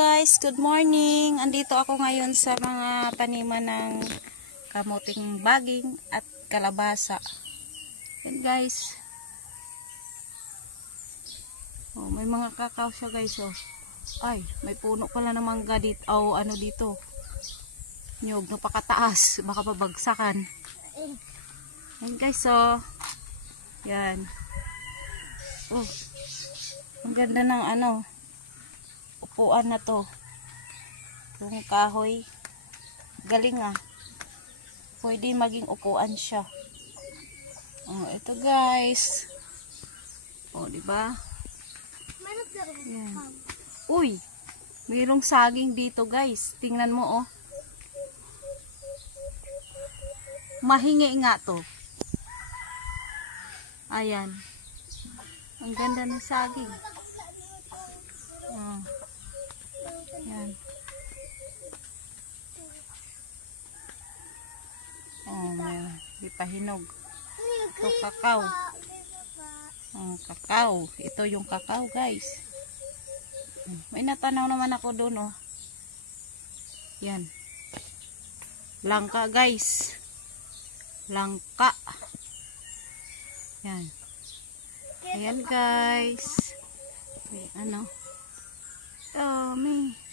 guys, good morning. Andito ako ngayon sa mga taniman ng kamuting baging at kalabasa. Yan guys. Oh, may mga kakao siya guys. Oh. Ay, may puno pala ng mangga dito. Oh, ano dito? Nyog, napakataas. Baka pabagsakan. Yan guys, oh. Yan. Oh. Ang ganda ng ano. Upuan na to. Yung kahoy. Galing ah. Pwede maging upuan siya. Oh, ito guys. Oh, di ba? Yan. Uy, mayroong saging dito guys. Tingnan mo oh. Mahingi nga to. Ayan. Ang ganda ng saging. Oh. Yan. Oh, may pahinog. Ito kakao. Oh, kakao. Ito yung kakao, guys. May natanaw naman ako doon, oh. Yan. Langka, guys. Langka. Yan. Ayan, guys. May ano. Dami.